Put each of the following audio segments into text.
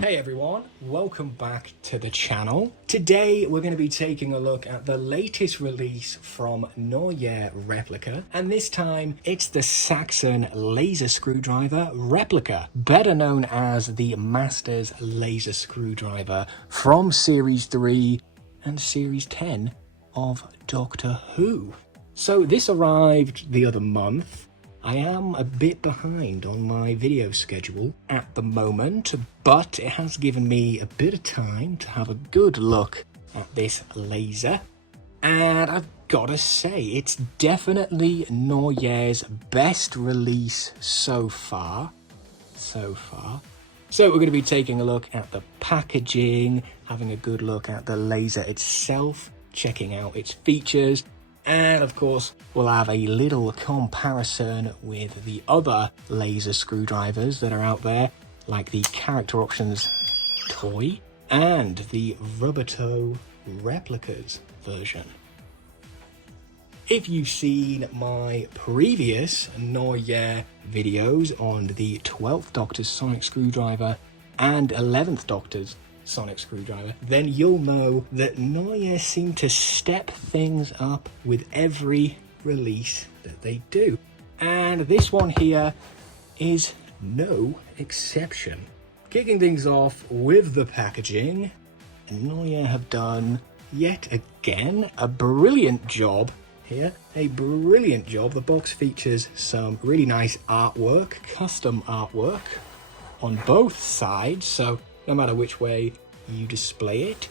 Hey everyone, welcome back to the channel. Today we're going to be taking a look at the latest release from Nawya Replica, and this time it's the Saxon Laser Screwdriver Replica, better known as the Masters Laser Screwdriver from Series 3 and Series 10 of Doctor Who. So this arrived the other month. I am a bit behind on my video schedule at the moment, but it has given me a bit of time to have a good look at this laser. And I've got to say, it's definitely Nawya's best release so far. So we're going to be taking a look at the packaging, having a good look at the laser itself, checking out its features. And of course, we'll have a little comparison with the other laser screwdrivers that are out there, like the Character Options toy and the Rubbertoe Replicas version. If you've seen my previous Nawya videos on the 12th Doctor's Sonic Screwdriver and 11th Doctor's Sonic Screwdriver, then you'll know that Nawya seem to step things up with every release that they do. And this one here is no exception. Kicking things off with the packaging, Nawya have done yet again a brilliant job here. A brilliant job. The box features some really nice artwork, custom artwork on both sides, so no matter which way you display it,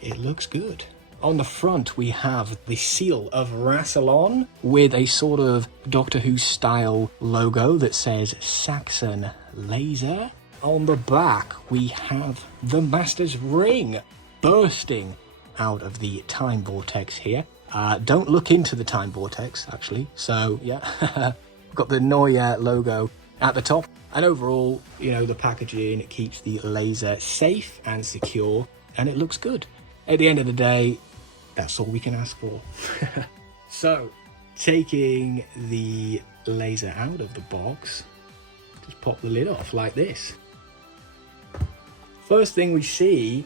it looks good. On the front, we have the seal of Rassilon with a sort of Doctor Who style logo that says Saxon Laser. On the back, we have the Master's Ring bursting out of the time vortex here. Don't look into the time vortex, actually. So, yeah, we've got the Nawya logo at the top. And overall, you know, the packaging, it keeps the laser safe and secure, and it looks good. At the end of the day, that's all we can ask for. So, taking the laser out of the box, just pop the lid off like this. First thing we see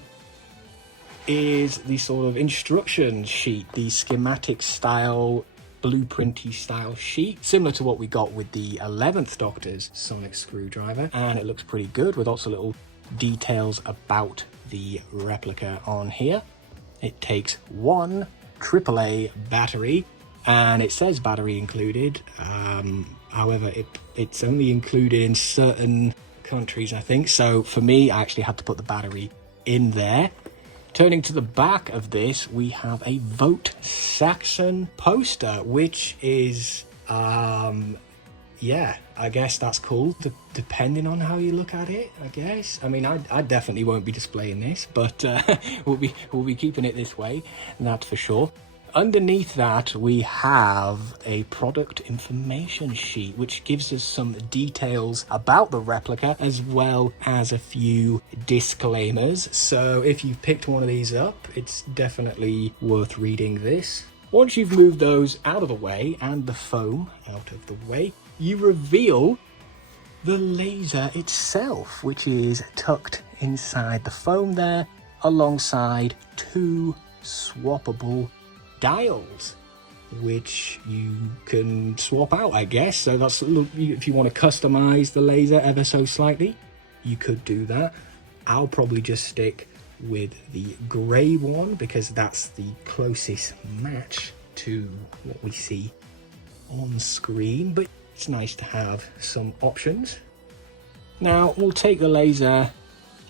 is the sort of instruction sheet, the schematic style, blueprinty style sheet, similar to what we got with the 11th Doctor's Sonic Screwdriver, and it looks pretty good with lots of little details about the replica on here. It takes one AAA battery, and it says battery included. However, it's only included in certain countries, I think, so for me I actually had to put the battery in there. Turning to the back of this, we have a Vote Saxon poster, which is, yeah, I guess that's cool, depending on how you look at it, I guess. I mean, I definitely won't be displaying this, but we'll be keeping it this way, that's for sure. Underneath that, we have a product information sheet, which gives us some details about the replica, as well as a few disclaimers. So if you've picked one of these up, it's definitely worth reading this. Once you've moved those out of the way, and the foam out of the way, you reveal the laser itself, which is tucked inside the foam there, alongside two swappable dials, which you can swap out, I guess. So that's, if you want to customize the laser ever so slightly, you could do that. I'll probably just stick with the grey one because that's the closest match to what we see on screen, but it's nice to have some options. Now we'll take the laser,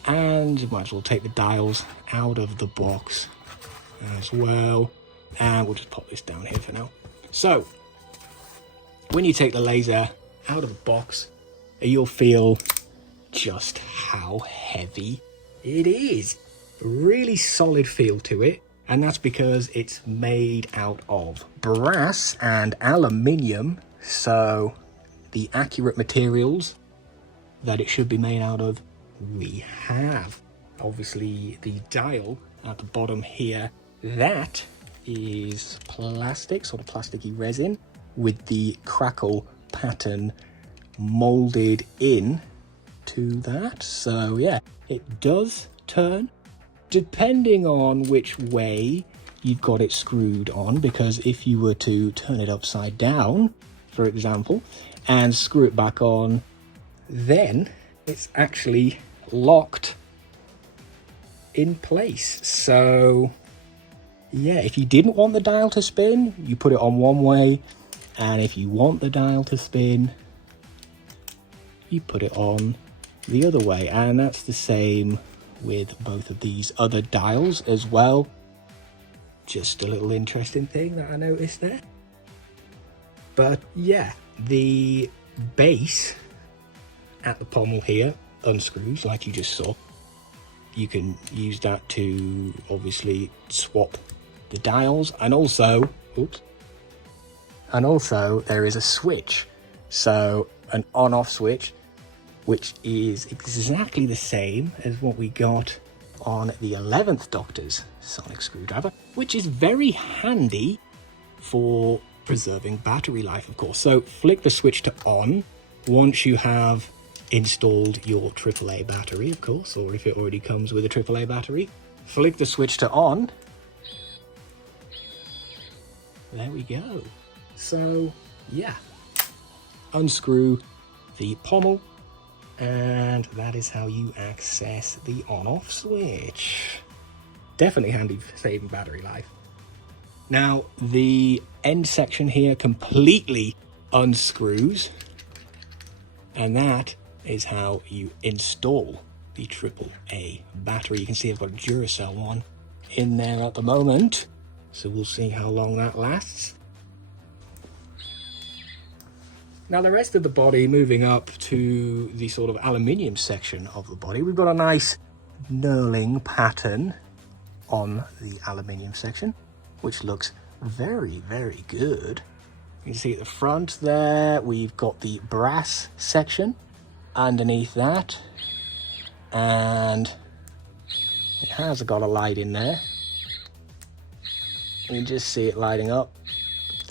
and you might as well take the dials out of the box as well. And we'll just pop this down here for now. So, when you take the laser out of the box, you'll feel just how heavy it is. Really solid feel to it, and that's because it's made out of brass and aluminium, so the accurate materials that it should be made out of, we have. Obviously, the dial at the bottom here, that is plastic, sort of plasticky resin, with the crackle pattern molded in to that. So yeah, it does turn, depending on which way you've got it screwed on, because if you were to turn it upside down, for example, and screw it back on, then it's actually locked in place. So yeah, if you didn't want the dial to spin, you put it on one way, and if you want the dial to spin, you put it on the other way. And that's the same with both of these other dials as well. Just a little interesting thing that I noticed there. But yeah, the base at the pommel here unscrews like you just saw. You can use that to obviously swap the dials, and also, there is a switch, so an on-off switch, which is exactly the same as what we got on the 11th Doctor's sonic screwdriver, which is very handy for preserving battery life, of course. So flick the switch to on once you have installed your AAA battery, of course, or if it already comes with a AAA battery. Flick the switch to on. There we go. So yeah, unscrew the pommel, and that is how you access the on-off switch. Definitely handy for saving battery life. Now, the end section here completely unscrews, and that is how you install the AAA battery. You can see I've got a Duracell one in there at the moment, so we'll see how long that lasts. Now the rest of the body, moving up to the sort of aluminium section of the body, we've got a nice knurling pattern on the aluminium section, which looks very, very good. You can see at the front there, we've got the brass section underneath that, and it has got a light in there. You can just see it lighting up.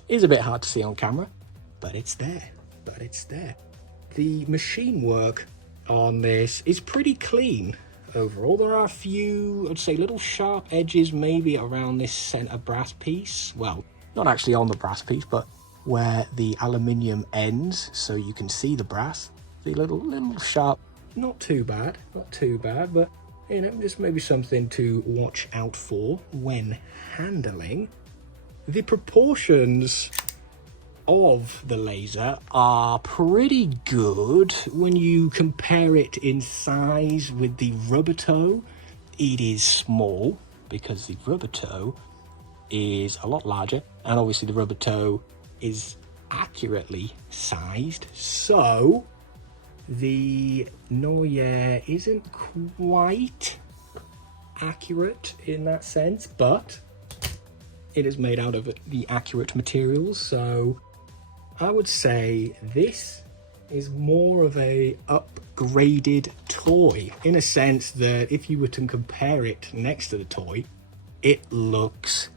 It is a bit hard to see on camera, but it's there. The machine work on this is pretty clean overall. There are a few, I'd say, little sharp edges maybe around this center brass piece. Well, not actually on the brass piece, but where the aluminium ends, so you can see the brass. The little sharp, not too bad, but you know, just maybe something to watch out for when handling. The proportions of the laser are pretty good when you compare it in size with the Rubbertoe. It is small because the Rubbertoe is a lot larger, and obviously the Rubbertoe is accurately sized, so the Nawya isn't quite accurate in that sense, but it is made out of the accurate materials. So I would say this is more of a upgraded toy, in a sense that if you were to compare it next to the toy, it looks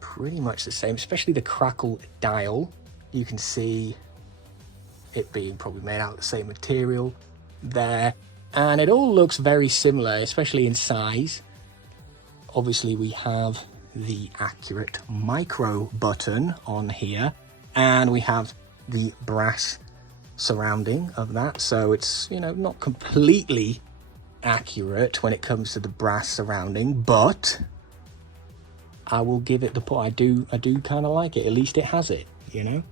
pretty much the same, especially the crackle dial. You can see it being probably made out of the same material there, and it all looks very similar, especially in size. Obviously we have the accurate micro button on here, and we have the brass surrounding of that, so it's, you know, not completely accurate when it comes to the brass surrounding, but I will give it the point. I do kind of like it. At least it has it, you know.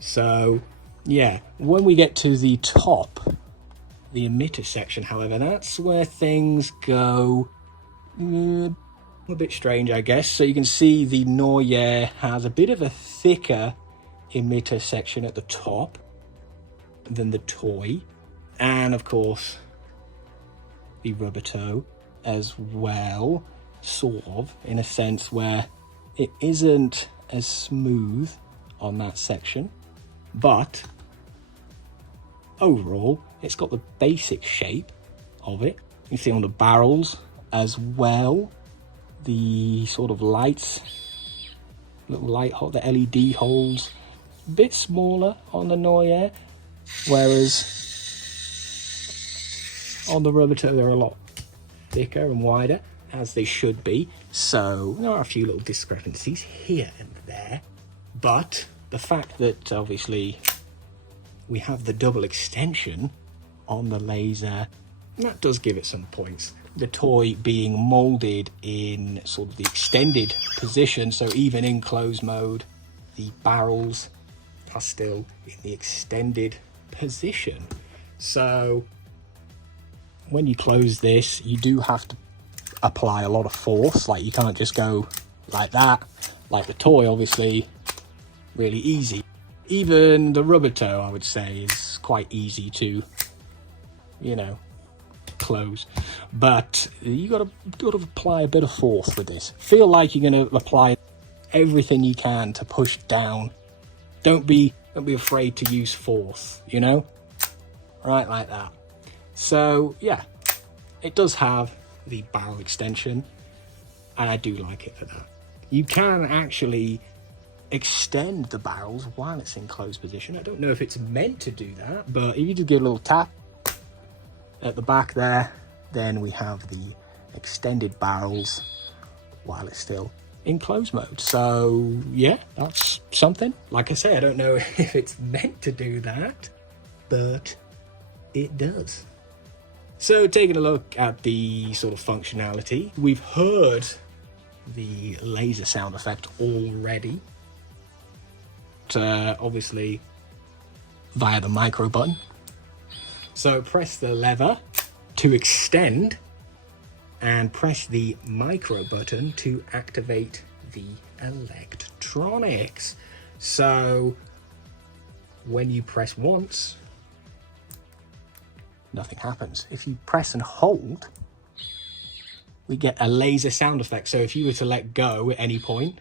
So yeah, when we get to the top, the emitter section, however, that's where things go a bit strange, I guess. So you can see the Nawya has a bit of a thicker emitter section at the top than the toy, and of course the Rubbertoe as well, sort of, in a sense where it isn't as smooth on that section, but overall it's got the basic shape of it. You can see on the barrels as well, the sort of lights, little light hole, the LED holes, a bit smaller on the Nawya, whereas on the Rubbertoe. They're a lot thicker and wider, as they should be. So there are a few little discrepancies here and there. But the fact that obviously we have the double extension on the laser, that does give it some points. The toy being molded in sort of the extended position, so even in closed mode, the barrels are still in the extended position. So when you close this, you do have to apply a lot of force. Like, you can't just go like that. Like the toy, obviously, really easy. Even the Rubbertoe, I would say, is quite easy to, you know, close. But you got to apply a bit of force with this. Feel like you're going to apply everything you can to push down. Don't be afraid to use force, you know? Right, like that. So yeah, it does have the barrel extension, and I do like it for that. You can actually extend the barrels while it's in closed position. I don't know if it's meant to do that, but if you just give a little tap at the back there, then we have the extended barrels while it's still in closed mode. So yeah, that's something. Like I say, I don't know if it's meant to do that, but it does. So taking a look at the sort of functionality, we've heard the laser sound effect already, obviously via the micro button. So press the lever to extend and press the micro button to activate the electronics. So when you press once, nothing happens. If you press and hold, we get a laser sound effect. So if you were to let go at any point,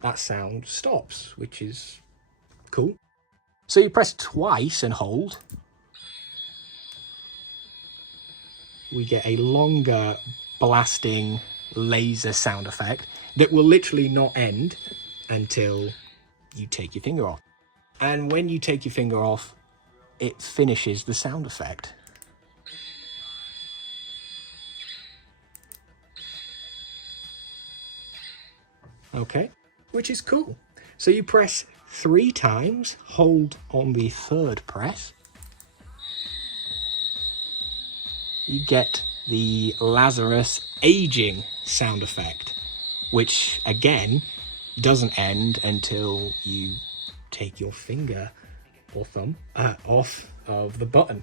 that sound stops, which is cool. So you press twice and hold, we get a longer blasting laser sound effect that will literally not end until you take your finger off. And when you take your finger off, it finishes the sound effect. Okay, which is cool. So you press 3 times, hold on the third press. You get the Lazarus aging sound effect, which again doesn't end until you take your finger or thumb off of the button.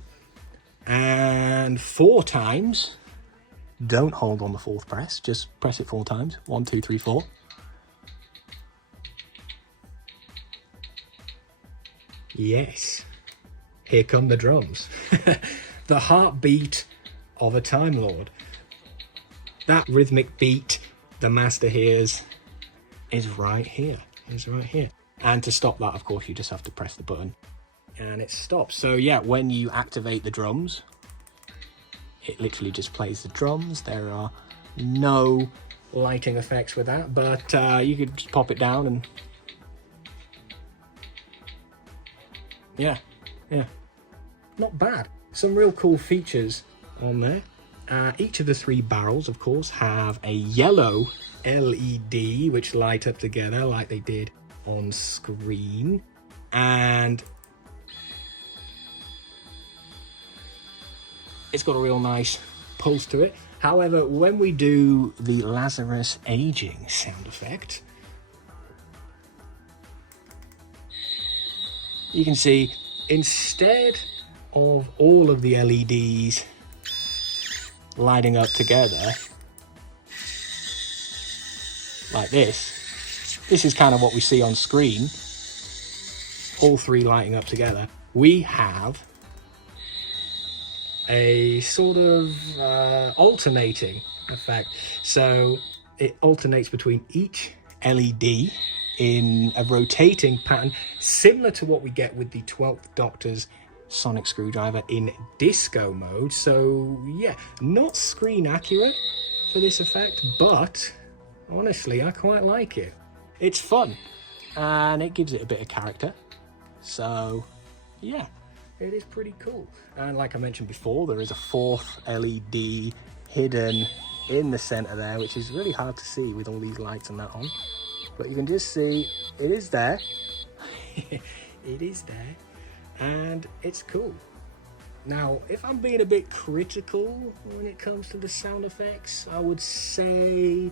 And 4 times, don't hold on the 4th press, just press it 4 times. 1, 2, 3, 4. Yes, here come the drums. The heartbeat of a Time Lord. That rhythmic beat the master hears is right here. Is right here. And to stop that, of course, you just have to press the button and it stops. So yeah, when you activate the drums, it literally just plays the drums. There are no lighting effects with that, but you could just pop it down and yeah, not bad. Some real cool features on there. Each of the 3 barrels, of course, have a yellow LED which light up together like they did on screen, and it's got a real nice pulse to it. However, when we do the Lazarus aging sound effect, you can see instead of all of the LEDs lighting up together like this is kind of what we see on screen, all 3 lighting up together. We have a sort of alternating effect. So it alternates between each LED in a rotating pattern, similar to what we get with the 12th Doctor's sonic screwdriver in disco mode. So yeah, not screen accurate for this effect, but honestly, I quite like it. It's fun and it gives it a bit of character. So yeah, It is pretty cool. And like I mentioned before, there is a fourth LED hidden in the center there, which is really hard to see with all these lights and that on. But you can just see it is there. It is there, and it's cool. Now, if I'm being a bit critical when it comes to the sound effects, I would say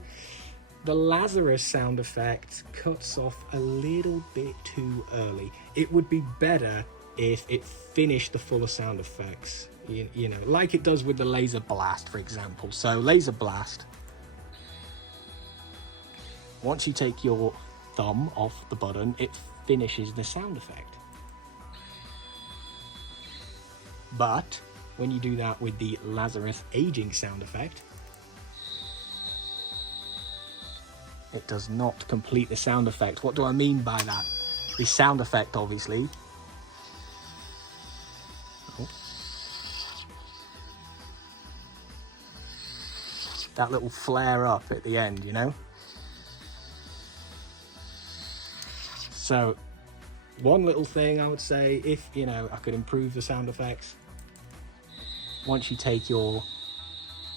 the Lazarus sound effect cuts off a little bit too early. It would be better if it finished the fuller sound effects, you know, like it does with the laser blast, for example. So laser blast, once you take your thumb off the button, it finishes the sound effect. But when you do that with the Lazarus aging sound effect, it does not complete the sound effect. What do I mean by that? The sound effect, obviously. Oh. That little flare up at the end, you know? So, one little thing I would say, if, you know, I could improve the sound effects, once you take your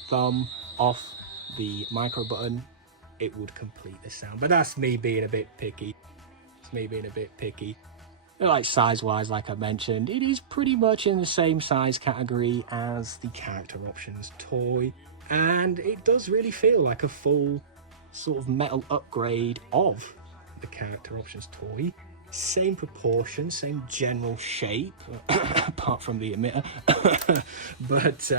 thumb off the micro button, it would complete the sound. But that's me being a bit picky. It's me being a bit picky. Like size-wise, like I mentioned, it is pretty much in the same size category as the character options toy. And it does really feel like a full sort of metal upgrade of the character options toy. Same proportion, same general shape, apart from the emitter. But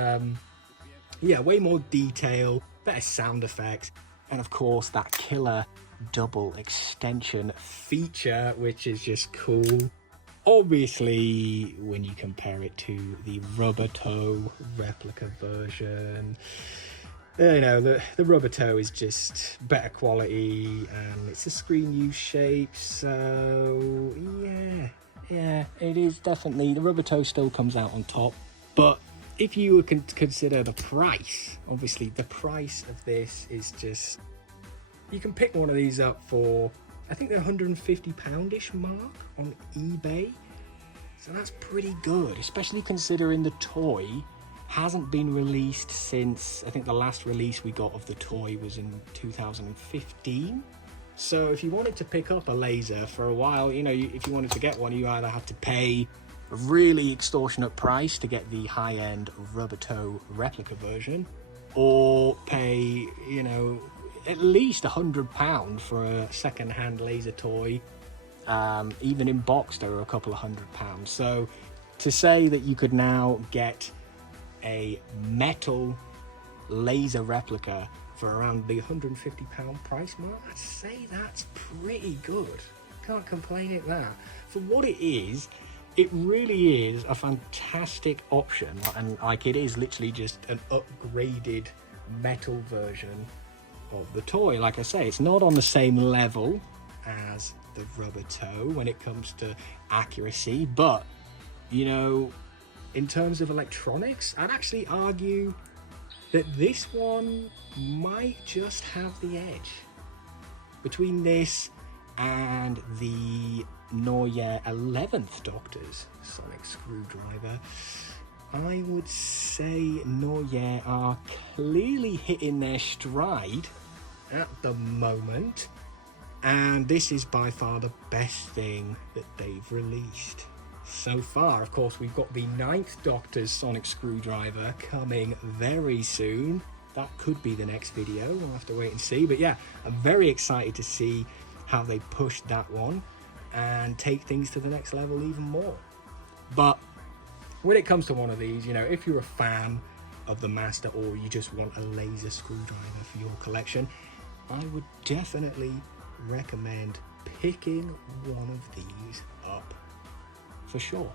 yeah, way more detail, better sound effects, and of course that killer double extension feature, which is just cool. Obviously, when you compare it to the Rubbertoe Replica version, you know, the Rubbertoe is just better quality and it's a screen use shape, so yeah, it is definitely, the Rubbertoe still comes out on top. But if you can consider the price, obviously the price of this is just, you can pick one of these up for, I think they're £150-ish mark on eBay, so that's pretty good, especially considering the toy hasn't been released since, I think the last release we got of the toy was in 2015. So if you wanted to pick up a laser for a while, you know, if you wanted to get one, you either had to pay a really extortionate price to get the high-end Rubbertoe Replica version, or pay, you know, at least £100 for a second-hand laser toy. Even in box, there were a couple of £100. So to say that you could now get a metal laser replica for around the £150 price mark, I'd say that's pretty good. Can't complain at that. For what it is, it really is a fantastic option, and like it is literally just an upgraded metal version of the toy. Like I say, it's not on the same level as the Rubbertoe when it comes to accuracy, but you know, in terms of electronics, I'd actually argue that this one might just have the edge. Between this and the Nawya 11th Doctor's sonic screwdriver, I would say Nawya are clearly hitting their stride at the moment, and this is by far the best thing that they've released so far. Of course, we've got the 9th Doctor's sonic screwdriver coming very soon. That could be the next video, we'll have to wait and see. But yeah, I'm very excited to see how they push that one and take things to the next level even more. But when it comes to one of these, you know, if you're a fan of the Master or you just want a laser screwdriver for your collection, I would definitely recommend picking one of these up for sure.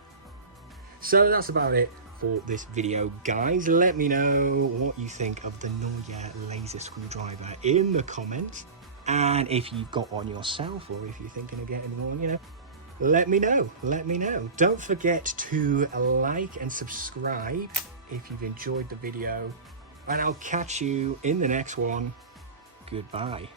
So that's about it for this video, guys. Let me know what you think of the Nawya laser screwdriver in the comments, and if you've got one yourself or if you're thinking of getting one, you know, let me know. Don't forget to like and subscribe if you've enjoyed the video, and I'll catch you in the next one. Goodbye.